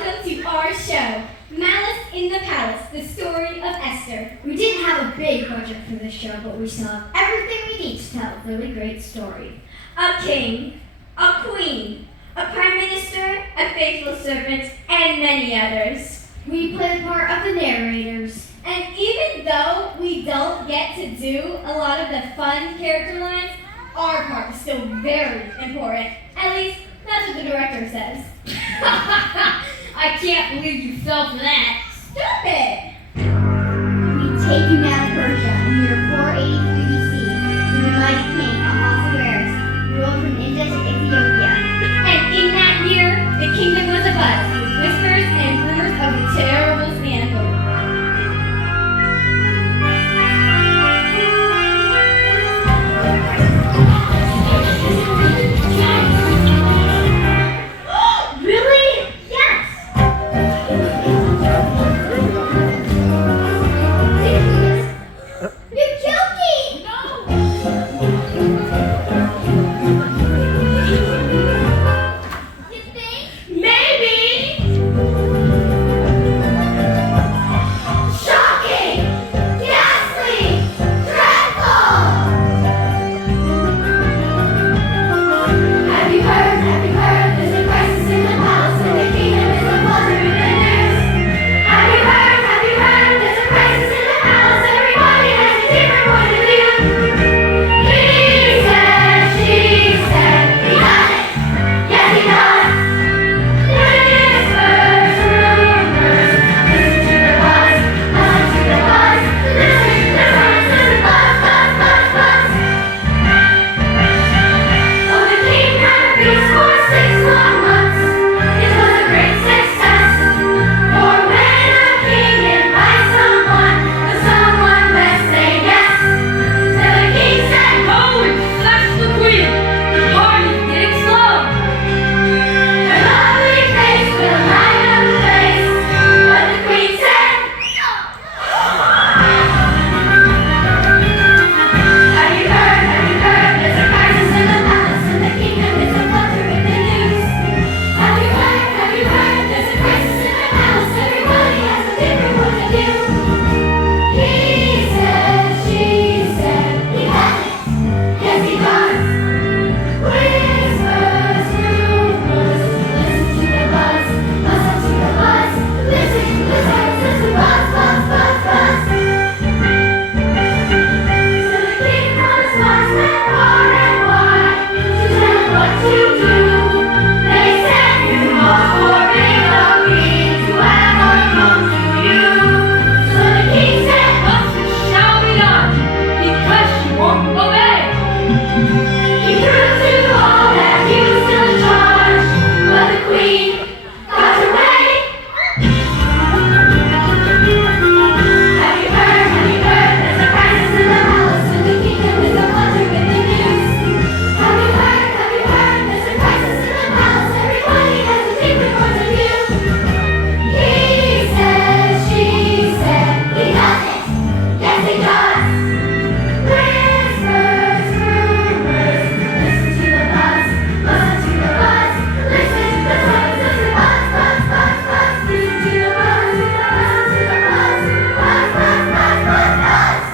welcome to our show, Malice in the Palace, the story of Esther. We didn't have a big budget for this show, but we still have everything we need to tell a really great story. A king, a queen, a prime minister, a faithful servant, and many others. We play the part of the narrators. And even though we don't get to do a lot of the fun character lines, our part is still very important. At least, that's what the director says. I can't believe you fell for that. Stop it! We take you now to Persia in the year 483 BC, when the mighty king Ahasuerus ruled from India to Ethiopia. And in that year, the kingdom was abuzz with whispers and rumors of a terrible scandal. Really? Yes! You're joking! You think? Maybe! Shocking! Ghastly! Dreadful! Have you heard? There's a crisis in the palace and the kingdom is a flutter in the news. Have you heard? There's a crisis in the palace, everybody has a different point of view. He said, she said, he does it. Yes, he does. Whispers, rumors, listen to the buzz, listen to the buzz, listen to the buzz, buzz, buzz, buzz. Oh, the king had a feast for 6 long months. It was a great success. For when a king invites someone, the someone must say yes. So the king said, Go and fetch the queen. The party's getting slow. her lovely face will light up the place. But the queen said, Have you heard? There's a crisis in the palace and the kingdom is a flutter in the news. Have you heard? There's a crisis in the palace, everybody has a different point of view. He said, she said, he has it. Yes, he does. Whispers, rumors, listen to the buzz, listen to the buzz, listen, buzz, buzz, buzz, buzz. So the king promised wise men far and wide to tell him what to do. They said, you must forbid the queen to ever come to you. So the king said, Thus it shall be done, because you won't obey. he proved to all that he was still in charge, but the queen got her way. Have you heard? There's a crisis in the palace and the kingdom is a flutter with the news. Have you heard? There's a crisis in the palace, everybody has a different point of view. He said, she said, he does it. Yes, he does. Whispers, rumors, listen to the buzz, listen to the buzz, listen, listen, buzz, buzz, buzz, buzz, listen to the buzz, listen to the buzz, buzz, buzz, buzz, buzz, buzz.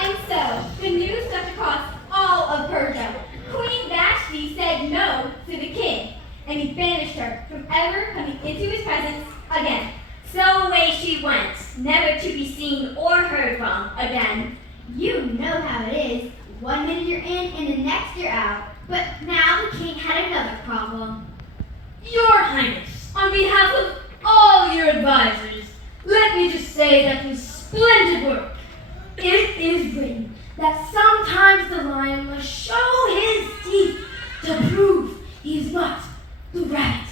And so, the news swept across all of Persia. Queen Vashti said no to the king, and he banished her from ever coming into his presence again. So away she went, never to be seen or heard from again. You know how it is. 1 minute you're in and the next you're out. But now the king had another problem. Your Highness, on behalf of all your advisors, let me just say that was splendid work. It is written that sometimes the lion must show his teeth to prove he is not the rabbit.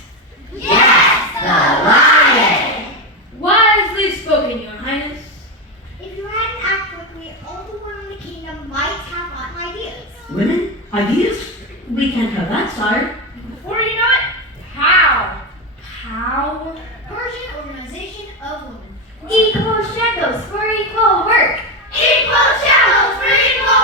Yes, the lion! Wisely spoken, Your Highness. If you hadn't acted quickly, all the women in the kingdom might have gotten ideas. Women? Ideas? We can't have that, sire. Before you know it, pow! Pow! Persian Organization of Women. Equal shekels for equal work. Equal shadows for equal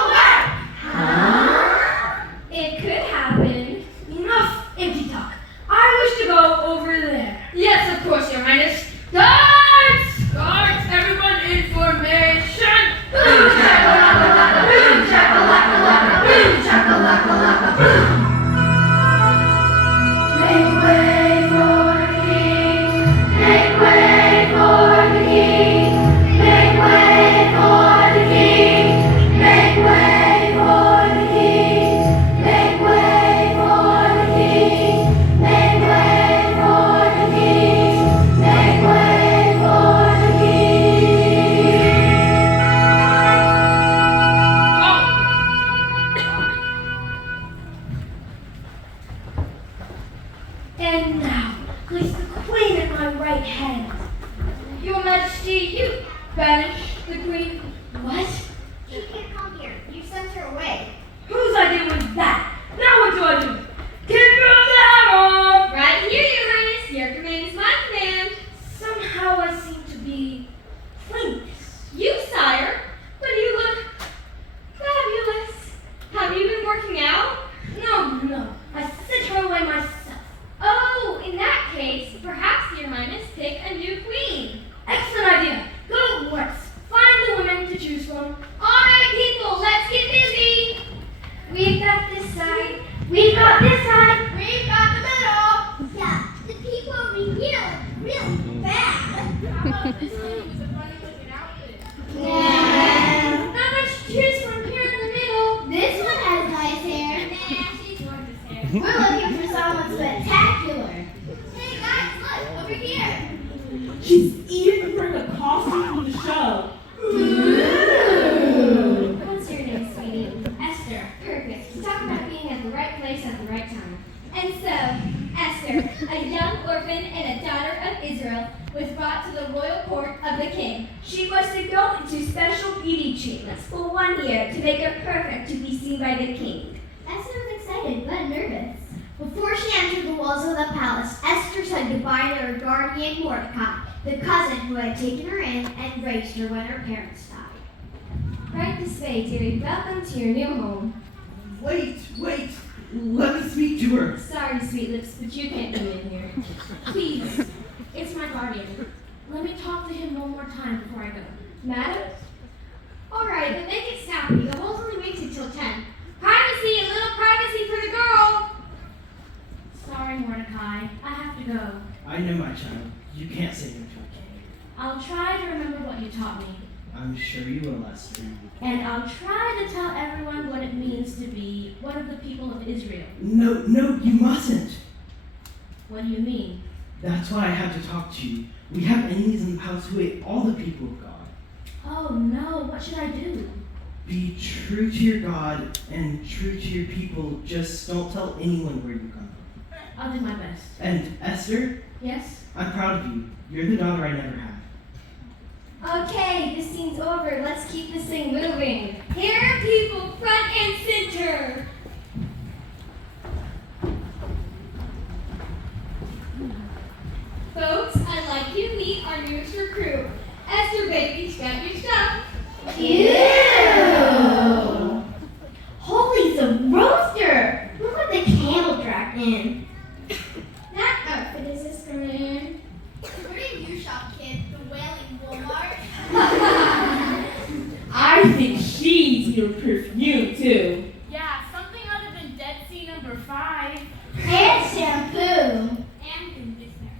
go into special beauty treatments for 1 year to make her perfect to be seen by the king. Esther was excited but nervous. Before she entered the walls of the palace, Esther said goodbye to her guardian Mordecai, the cousin who had taken her in and raised her when her parents died. Right this way, dearie. Welcome to your new home. Wait. Let me speak to her. Sorry, sweet lips, but you can't come in here. Please, it's my guardian. Let me talk to him one more time before I go. Madam? All right, but make it snappy. The hole's only waited till 10. Privacy, a little privacy for the girl. Sorry, Mordecai. I have to go. I know, my child. You can't say no to a king. I'll try to remember what you taught me. I'm sure you will, Esther. And I'll try to tell everyone what it means to be one of the people of Israel. No, you mustn't. What do you mean? That's why I had to talk to you. We have enemies in the palace who hate all the people of God. Oh no, what should I do? Be true to your God and true to your people. Just don't tell anyone where you come from. I'll do my best. And Esther, Yes? I'm proud of you. You're the daughter I never had. Okay, this scene's over. Let's keep this thing moving. Here are people front and center. Folks, I'd like you to meet our newest recruit. Esther, baby, strap your stuff. Ew! Holy, the roaster! Look what the camel dragged in. That outfit is this man. Where did you shop, kid? The Wailing Walmart? I think she's your perfume too. Yeah, something other than Dead Sea number 5. And shampoo. And conditioner.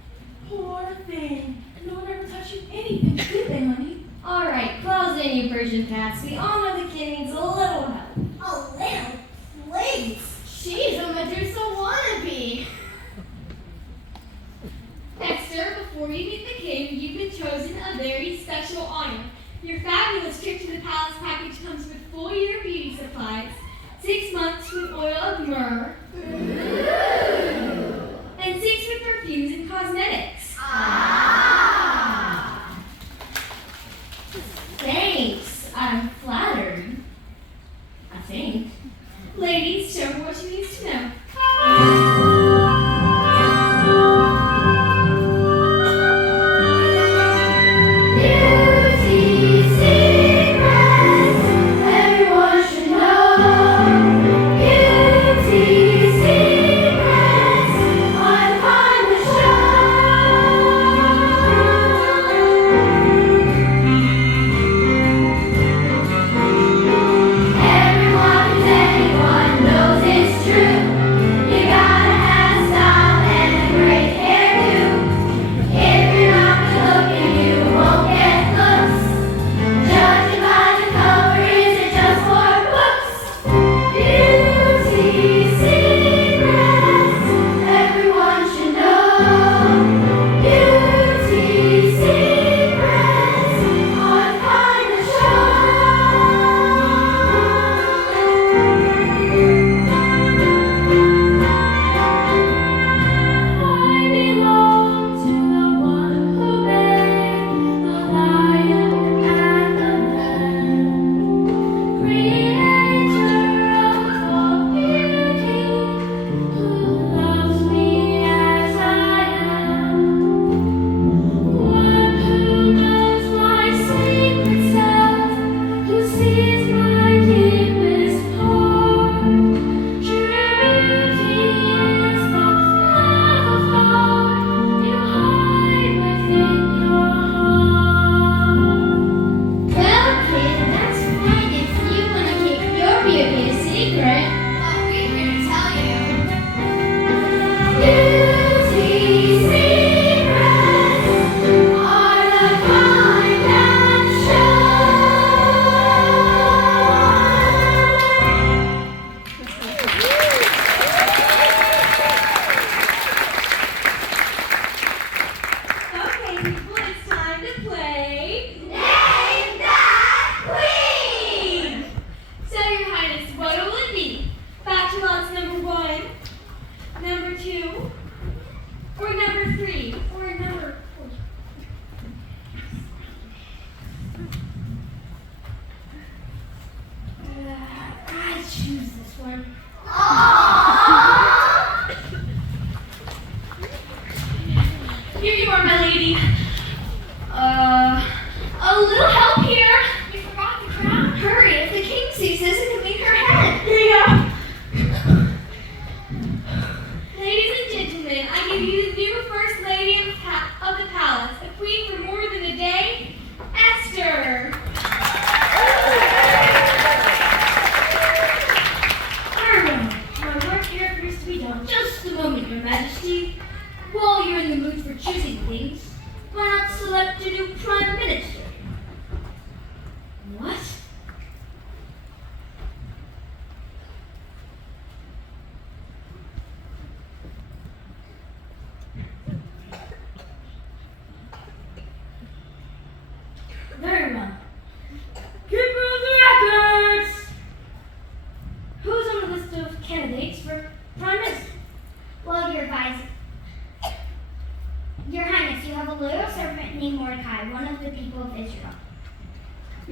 Poor thing. No one ever touched you anything, did they, honey? All right, close in, you Persian cats. We all know the kid needs a little help. A little, please. She's a Medusa wannabe. Esther, before you meet the king, you've been chosen a very special honor. Your fabulous trip to the palace package comes with full year beauty supplies, 6 months with oil of myrrh, and 6 with perfumes and cosmetics. Thanks. I'm flattered. I think. Ladies, show her what she needs to know. Beauty secrets everyone should know. Beauty secrets on the show. Everyone who's anyone knows it.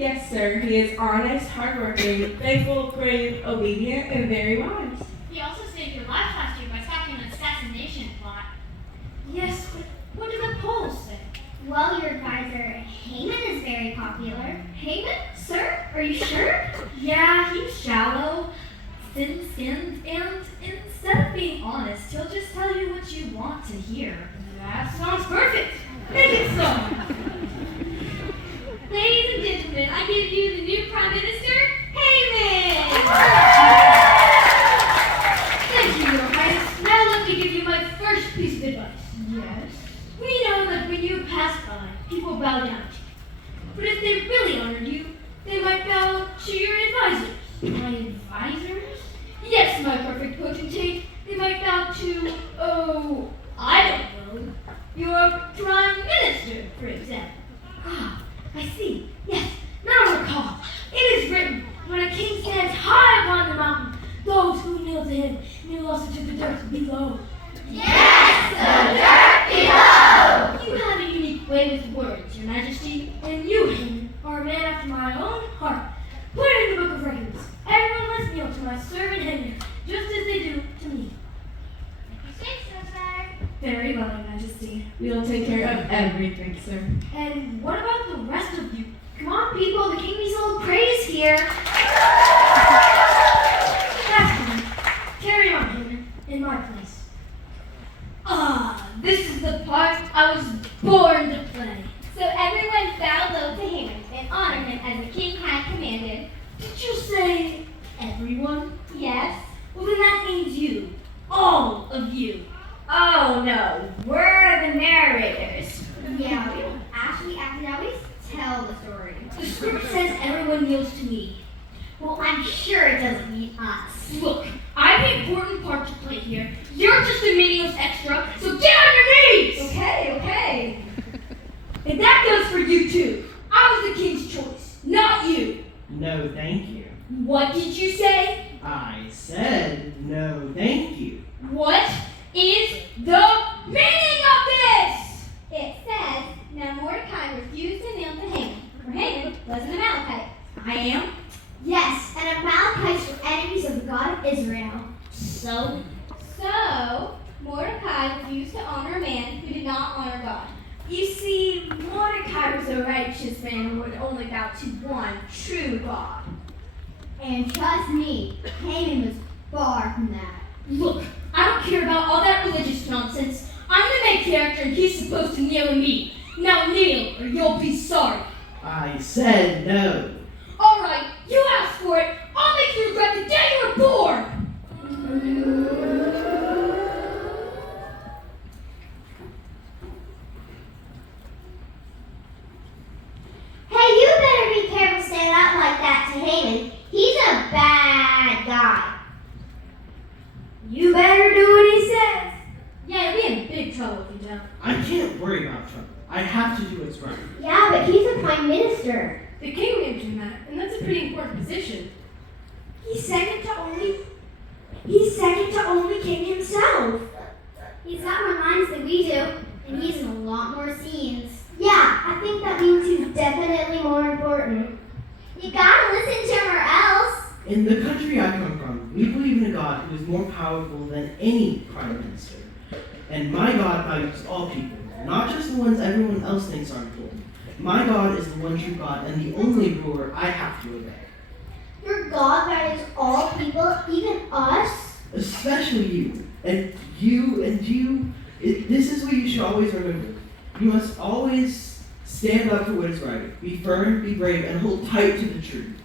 Yes, sir. He is honest, hardworking, faithful, brave, obedient, and very wise. He also saved your life last year by stopping an assassination plot. Yes, but what do the polls say? Well, your advisor, Haman, is very popular. Haman, sir? Are you sure? Yeah, he's shallow, thin-skinned, and instead of being honest, he'll just tell you what you want to hear. That sounds perfect. Make it so. Ladies and gentlemen, I give you the new Prime Minister, Haman! Thank you, Your Highness. Now let me give you my first piece of advice. Yes? We know that when you pass by, people bow down to you. But if they really honored you, they might bow to your advisors. My advisors? Yes, my perfect potentate. They might bow to, oh, I don't know, your Prime Minister, for example. Ah, I see. Yes, now I recall. It is written, when a king stands high upon the mountain, those who kneel to him kneel also to the dirt below. Yes, the dirt below! You have a unique way with words, Your Majesty, and you, Haman, are a man after my own heart. Put it in the book of records. Everyone must kneel to my servant Haman, just as they do to me. You say so, sir. Very well, Your Majesty. We'll take care of everything, sir. And what about the rest of you? Come on, people, the king needs a little praise here. That's fine. Carry on, Haman, in my place. Ah, this is the part I was born to play. So everyone bowed low to Haman and honored him as the king had commanded. Did you say everyone? Yes? Well, then that means you. All of you. Oh no, we're the narrators. Yeah, we don't actually always tell the story. The script says everyone kneels to me. Well, I'm sure it doesn't mean us. Look, I have an important part to play here. You're just a meaningless extra, so get on your knees! Okay. And that goes for you too. I was the king's choice, not you. No, thank you. What did you say? I said no, thank you. What is the meaning of this? It says, now Mordecai refused to kneel to Haman, for Haman was an Amalekite. I am. Yes, and Amalekites were enemies of the God of Israel. So? So, Mordecai refused to honor a man who did not honor God. You see, Mordecai was a righteous man who would only bow to one true God. And trust me, Haman was far from that. Look, I don't care about all that religious nonsense. I'm the main character and he's supposed to kneel to me. Now kneel or you'll be sorry. I said no. Alright, you asked for it. I'll make you regret the day you were born. Hey, you better be careful standing out like that to Haman. He's a bad guy. You better do what he says. Yeah, we in big trouble if you don't. I can't worry about trouble. I have to do what's right. Yeah, but he's a prime minister. The king named him that, and that's a pretty important position. He's second to only king himself. He's got more lines than we do, and he's in a lot more scenes. Yeah, I think that means he's definitely more important. You gotta listen to him or else. In the country I come from, we believe in a God who is more powerful than any prime minister. And my God values all people, not just the ones everyone else thinks are important. My God is the one true God and the only ruler I have to obey. Your God values all people, even us? Especially you. And you. This is what you should always remember. You must always stand up for what is right. Be firm, be brave, and hold tight to the truth.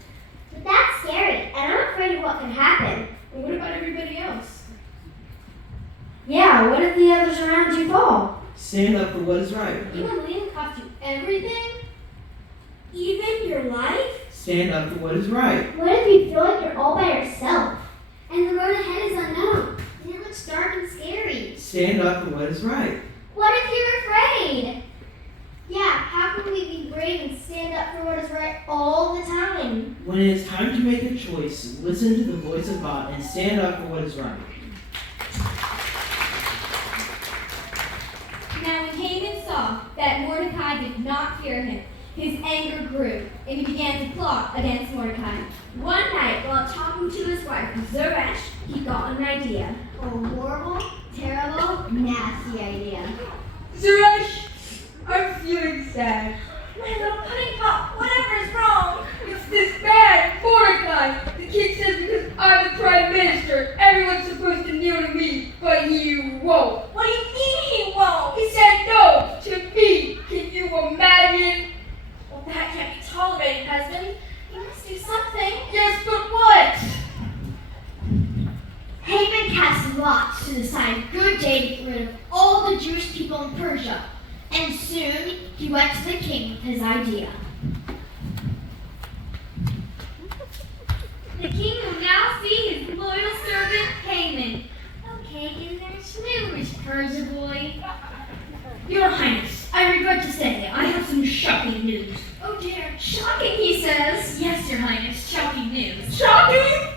But that's scary, and I'm afraid of what could happen. And what about everybody else? Yeah, what if the others around you fall? Stand up for what is right. Even Liam cost you everything? Even your life? Stand up for what is right. What if you feel like you're all by yourself? And the road ahead is unknown, and it looks dark and scary. Stand up for what is right. What if you're afraid? Yeah, how can we be brave and stand up for what is right all the time? When it is time to make a choice, listen to the voice of God and stand up for what is right. Now when Haman saw that Mordecai did not fear him, his anger grew, and he began to plot against Mordecai. One night, while talking to his wife, Zeresh, he got an idea. A horrible, terrible, nasty idea. Zeresh, I'm feeling sad. My little pudding pop, whatever is wrong? It's this bad Mordecai. The king says because I'm the prime minister, everyone's supposed to kneel to me, but you won't. What do you mean he won't? He said no to me. Can you imagine? Well, that can't be tolerated, husband. You must do something. Yes, but what? Haman cast lots to decide a good day to get rid of all the Jewish people in Persia. And soon he went to the king with his idea. The king will now see his loyal servant Haman. Okay, and there's news, Persia boy. Your Highness, I regret to say I have some shocking news. Oh dear, shocking, he says. Yes, Your Highness, shocking news. Shocking?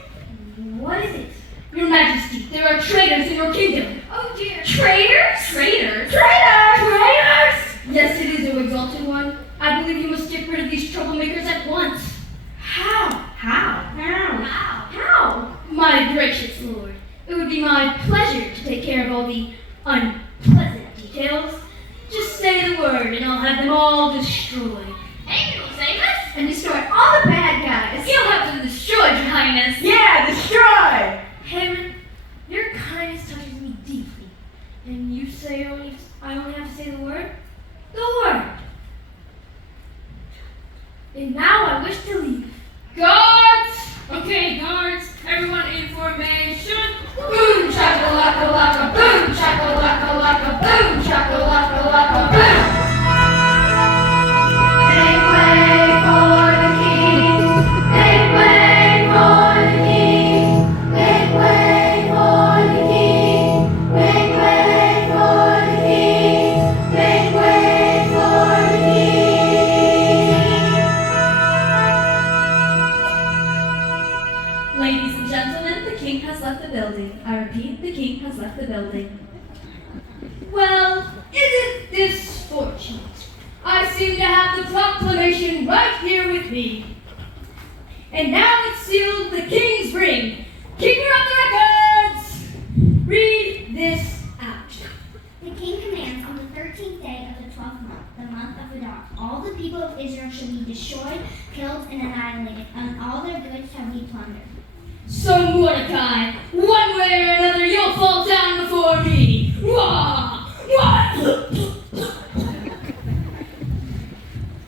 What is it? Your Majesty, there are traitors in your kingdom. Oh dear. Traitors? Traitors? Traitors! Yes, it is, O exalted one. I believe you must get rid of these troublemakers at once. How? How? My gracious lord, it would be my pleasure to take care of all the unpleasant details. Just say the word and I'll have them all destroyed. Haman will save us. And destroy all the bad guys. You'll have them destroyed, Your Highness. Yeah, destroy! Haman, your kindness touches me deeply. And you say I only have to say the word? The word. And now I wish to leave. Guards! Okay, guards, everyone in formation. Boom, chakalaka laka, boom, chakalaka laka, boom, chakalaka laka, boom! Make way for the king. Make way for the king. Make way for the king. Make way for the king. Make way for the king. Ladies and gentlemen, the king has left the building. I repeat, the king has left the building. Well, isn't this fortunate? I seem to have the proclamation right here with me. And now it's sealed the king's ring. Keeper of the records! Read this out. The king commands on the 13th day of the 12th month, the month of Adar, all the people of Israel shall be destroyed, killed, and annihilated, and all their goods shall be plundered. So Mordecai, one way or another, you'll fall down before me. Wah! Wah!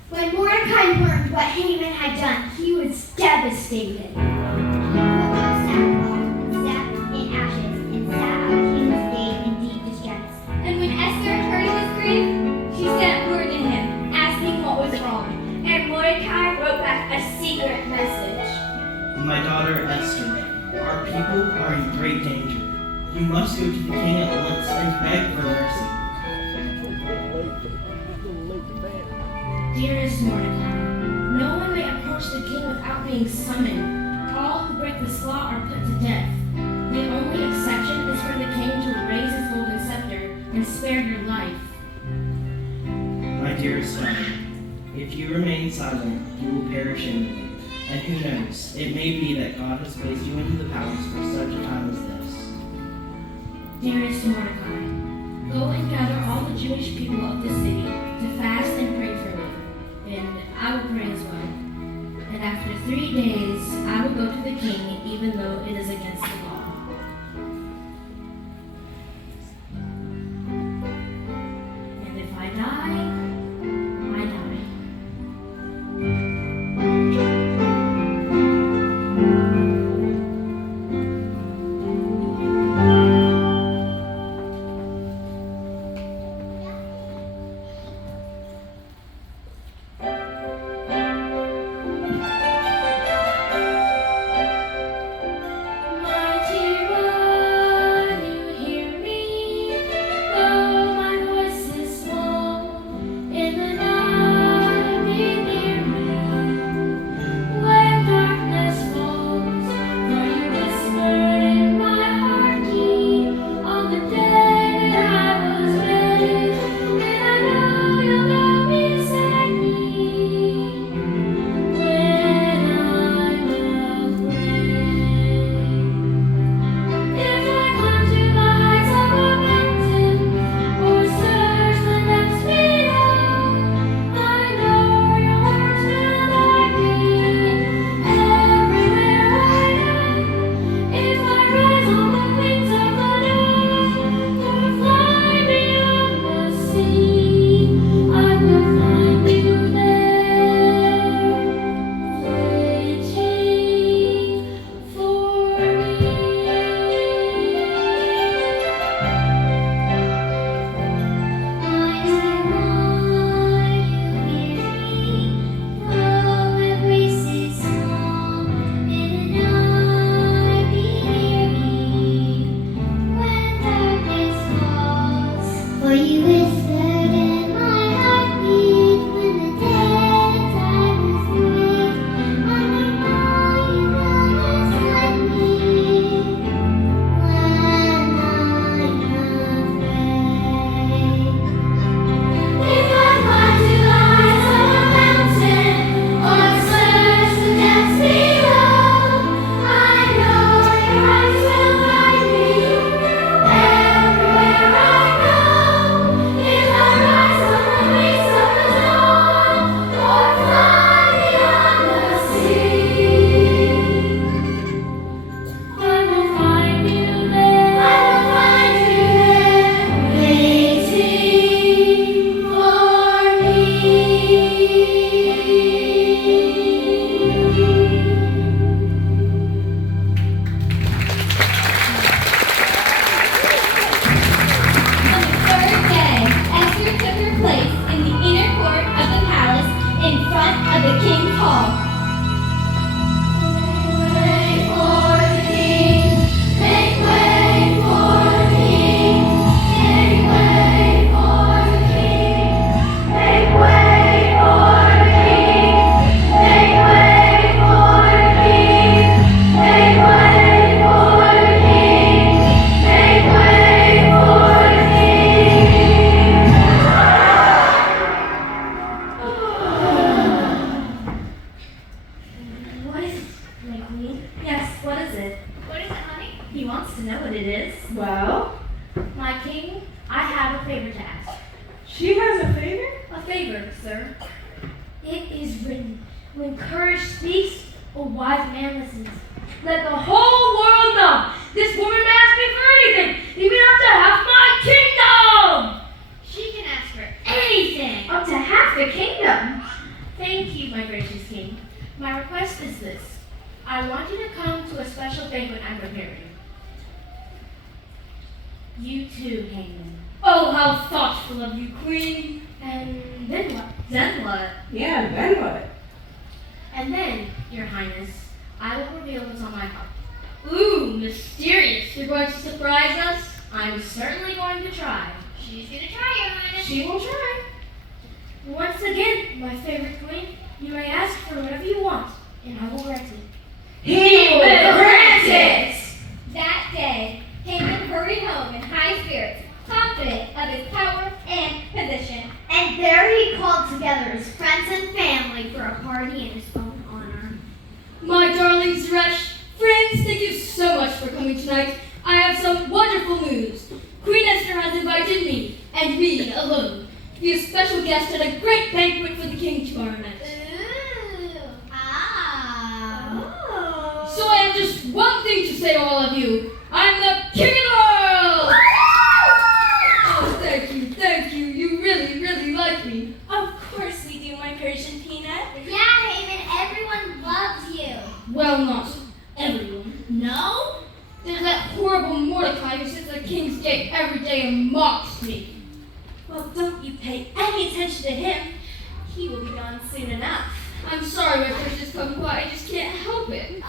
When Mordecai learned what Haman had done, he was devastated. He put on sackcloth and sat in ashes and sat out Haman's day in deep distress. And when Esther heard of his grief, she sent word to him, asking what was wrong. And Mordecai wrote back a secret message. My daughter Esther, our people are in great danger. You must go to the king at once and beg for mercy. Dearest Mordecai, no one may approach the king without being summoned. All who break this law are put to death. The only exception is for the king to raise his golden scepter and spare your life. My dearest daughter, if you remain silent, you will perish anyway. And who knows, it may be that God has placed you in the palace for such a time as this. Dearest Mordecai, go and gather all the Jewish people of the city to fast and pray for me, and I will pray as well. And after 3 days, I will go to the king, even though it is against the law. And if I die, I die. My to know what it is. Well, My king, I have a favor to ask. she has a favor? A favor, sir. It is written, when courage speaks, a wise man listens. Let the whole world know this woman may ask me for anything, even up to half my kingdom! She can ask for anything. Up to half the kingdom? Thank you, my gracious king. My request is this. I want you to come to a special banquet I'm preparing. You too, Hangman. Oh, how thoughtful of you, Queen. And then what? Then what? Yeah, then what? And then, your highness, I will reveal what's on my heart. Ooh, mysterious. You're going to surprise us? I'm certainly going to try. She's gonna try, Your Highness. She will try. Once again, my favorite queen, you may ask for whatever you want, and I will grant it. He will grant it! That day, Haman hurried home in high spirits, confident of his power and position. And there he called together his friends and family for a party in his own honor. My darling Zeresh, friends, thank you so much for coming tonight. I have some wonderful news. Queen Esther has invited me, and me alone, to be a special guest at a great banquet for the king tomorrow night. Ooh. Ah. So I have just one thing to say to all of you. I'm the king of the world! Oh, thank you. You really like me. Of course we do, my Persian peanut. Yeah, Haven, everyone loves you. Well, not everyone. No? There's that horrible Mordecai who sits at the king's gate every day and mocks me. Well, don't you pay any attention to him. He will be gone soon enough. I'm sorry my precious kumquat, I just can't help it.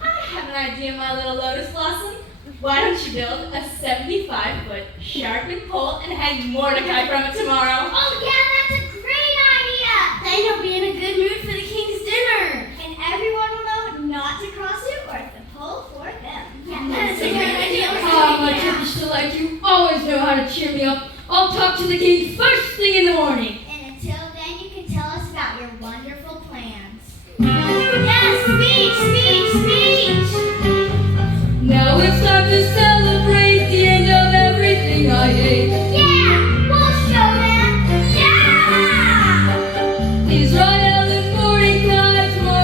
I have an idea, my little lotus blossom. Why don't you build a 75-foot sharpened pole and hang Mordecai from it tomorrow? Oh, yeah, that's a great idea. Then you'll be in a good mood for the king's dinner. And everyone will know not to cross it or to pull for them. Yeah, That's a great idea. Ah, my Turkish delight, you always know how to cheer me up. I'll talk to the king first thing in the morning. And until then, you can tell us about your wonderful plans. Yes, speech! Now it's time to celebrate the end of everything I hate. Yeah, we'll show them. Yeah! Israel and Mordecai tomorrow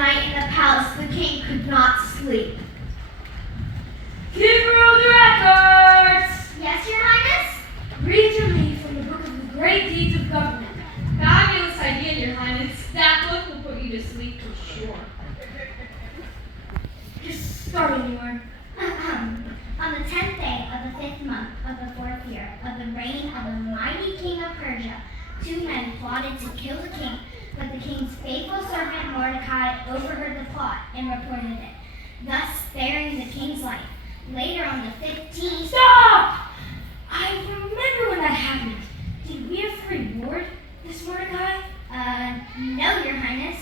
night in the palace, the king could not sleep. Keeper of the records! Yes, your highness? Read to me from the book of the great deeds of government. Fabulous idea, Your Highness. That book will put you to sleep for sure. Just start anywhere. On the 10th day of the 5th month of the 4th year of the reign of the mighty king of Persia, 2 men plotted to kill the king, but the king's faithful servant Mordecai overheard the plot and reported it, thus sparing the king's life. Later on the 15th... Stop! I remember when that happened. Did we have to reward this Mordecai? No, your highness.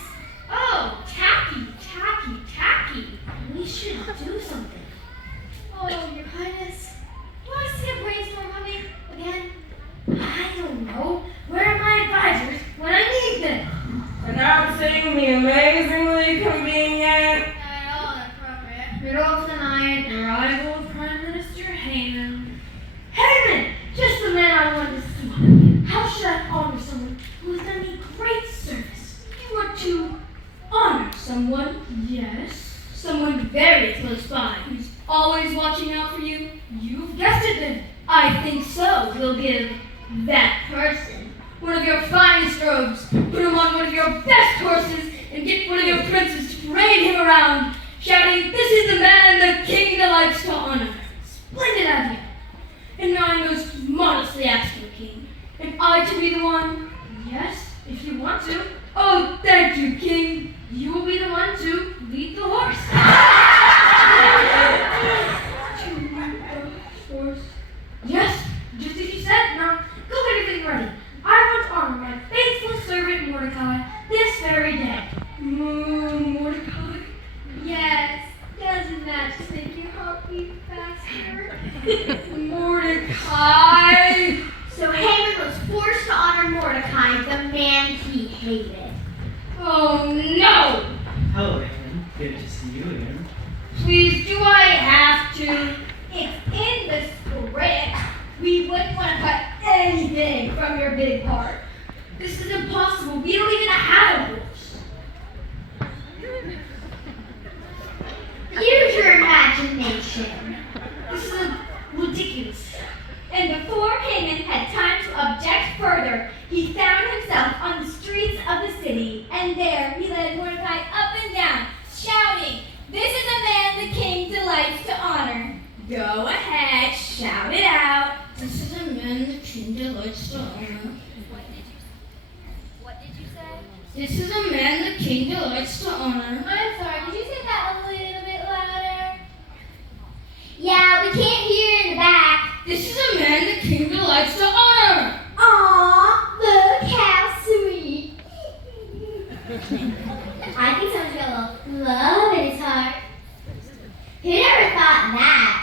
Oh, tacky. We should do something. Oh, your highness. Do I see a brainstorm coming again? I don't know. Where are my advisors when I need them? Announcing the amazingly convenient Not at all inappropriate. Middle of the night. Arrival of Prime Minister Haman. Haman! Just the man I wanted to see. How should I honor someone who has done me great service? You are to honor someone, yes. Someone very close by, who's always watching out for you. You've guessed it then. I think so. We'll give that person one of your finest robes, put him on one of your best horses, and get one of your princes to parade him around, shouting, "This is the man the king delights to honor." Splendid idea. And now I most modestly ask you, King, am I to be the one? Yes, if you want to. Oh, thank you, King. You will be the one to lead the horse. Yes, just as you said. Now, go get everything ready. I want to honor my faithful servant Mordecai this very day. Mordecai? Yes. Doesn't that just make your heart beat faster? Mordecai! So Haman was forced to honor Mordecai, the man he hated. Oh, no! Hello, Aaron. Good to see you again. Please, do I have to? It's in the script. We wouldn't want to cut anything from your big part. This is impossible. We don't even have a horse. Use your imagination. This is ridiculous. And before Haman had time to object further, he found himself on the streets of the city, and there he led Mordecai up and down, shouting, "This is a man the king delights to honor." Go ahead, shout it out. This is a man the king delights to honor. What did you say? This is a man the king delights to honor. I'm sorry, did you say that a little bit louder? Yeah, we can't hear in the back. This is a man the king delights to honor. Aw, look how sweet. I think someone's got a little love in his heart. Who never thought that?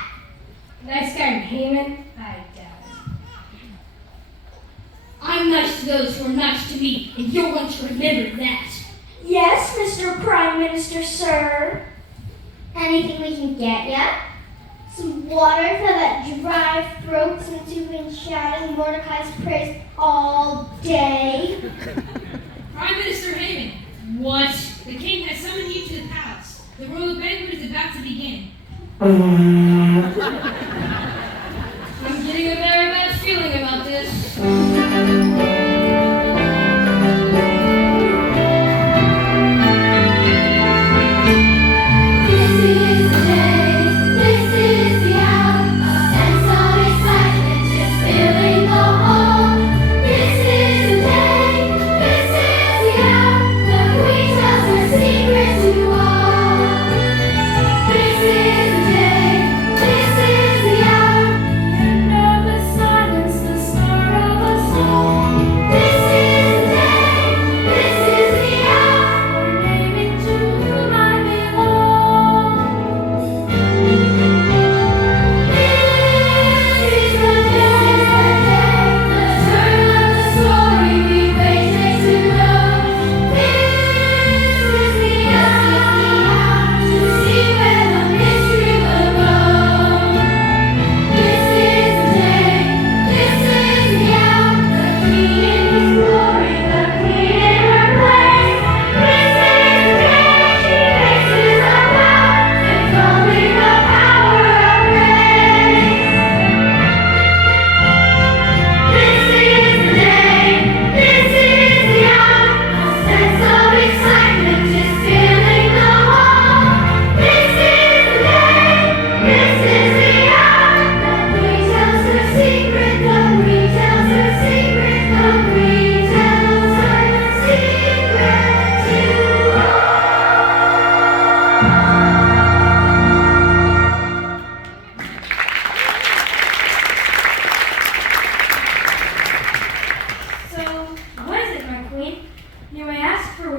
Nice guy, Haman. I doubt it. I'm nice to those who are nice to me, and you'll want to remember that. Yes, Mr. Prime Minister, sir. Anything we can get ya? Some water for that dry throat since you've been shouting Mordecai's praise all day. Prime Minister Haman. What? The king has summoned you to the palace. The royal banquet is about to begin. I'm getting a very bad feeling about this. This is the day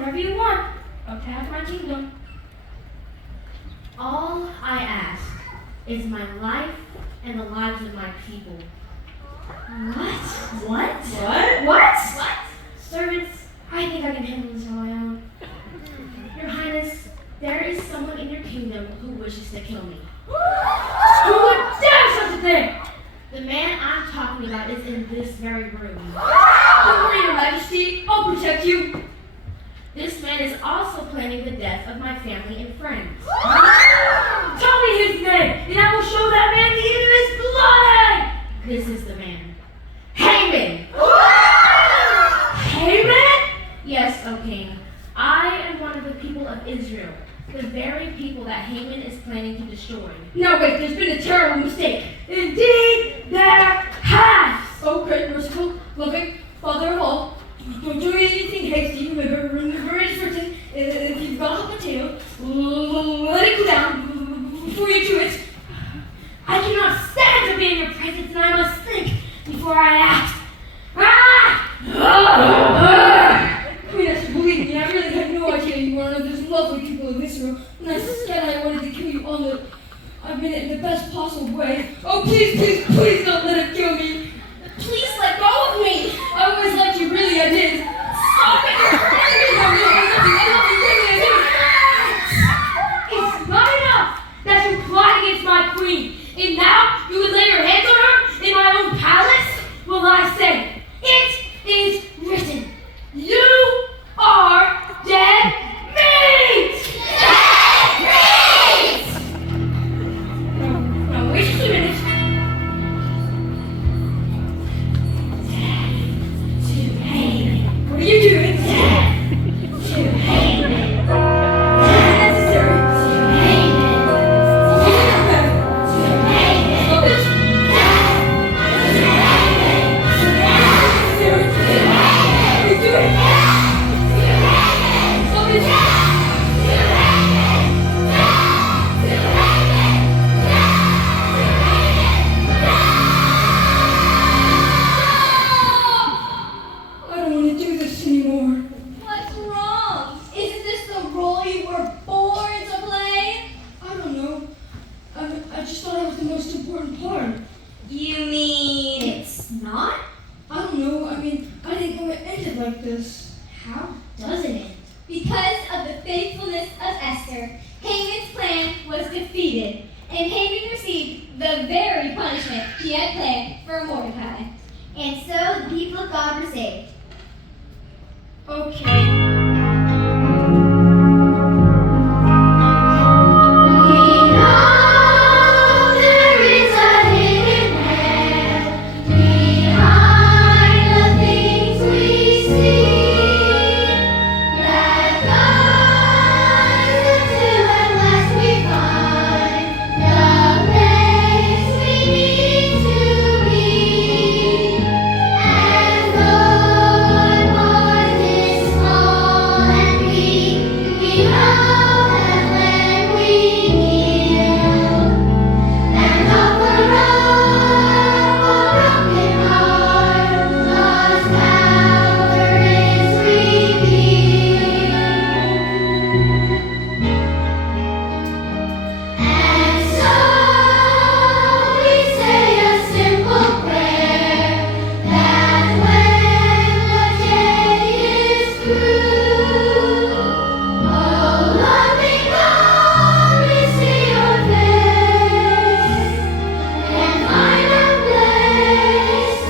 whatever you want, up to half my kingdom. All I ask is my life and the lives of my people. What? What? Servants, I think I can handle this on my own. Your Highness, there is someone in your kingdom who wishes to kill me. Who would dare such a thing? The man I'm talking about is in this very room. Don't worry, Your Majesty. I'll protect you. This man is also planning the death of my family and friends. Tell me his name, and I will show that man the end of his blood. This is the man. Haman! Haman? Yes, O king. I am one of the people of Israel, the very people that Haman is planning to destroy. Now wait, there's been a terrible mistake. Indeed, there has. Oh, great, merciful, loving Father of all, don't do anything hasty. Remember it is written, if you've got a potato, let it cool down before you chew it. I cannot stand to be in your presence, and I must think before I act. Queen Esther, believe me, I really had no idea you were one of those lovely people in this room. When I said I wanted to kill you I meant it in the best possible way. Oh, please don't let him kill me. Please let go of me. I always liked you, really, I did. Stop it! You're hurting me. I love you, really, I do. It's not enough that you plot against my queen, and now you would lay your hands on her in my own palace? Well, I say, it is written, you are dead meat! Now, wait just a minute. What are you doing? Unnecessary. Stop it. What are you doing? Stop it. I don't want to do this anymore. What's wrong? Isn't this the role you were born to play? I don't know. I just thought I was the most important part. You mean it's not? I don't know. I mean, I didn't know it ended like this. How does it end? Because of the faithfulness of Esther, Haman's plan was defeated, and Haman received the very punishment he had planned for Mordecai. And so the people of God were saved. Okay. We know there is a hidden hand behind the things we see that guides until at last we find the place we need to be. And though our part is small and weak, we know that when we kneel and offer up a broken heart, God's power is revealed. And so we say a simple prayer that when the day is through, oh loving God, we see your face and find our place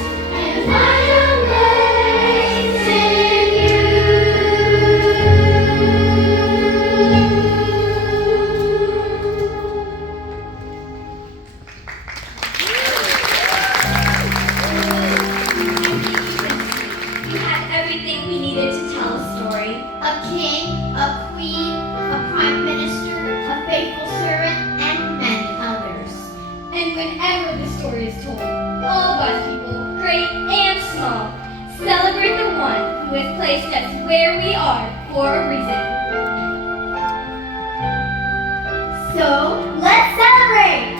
We had everything we needed to tell a story. a king, a queen, a prime minister, a faithful servant, and many others. And whenever the story is told, all God's people, great and small, celebrate the one who has placed us where we are for a reason. So let's celebrate!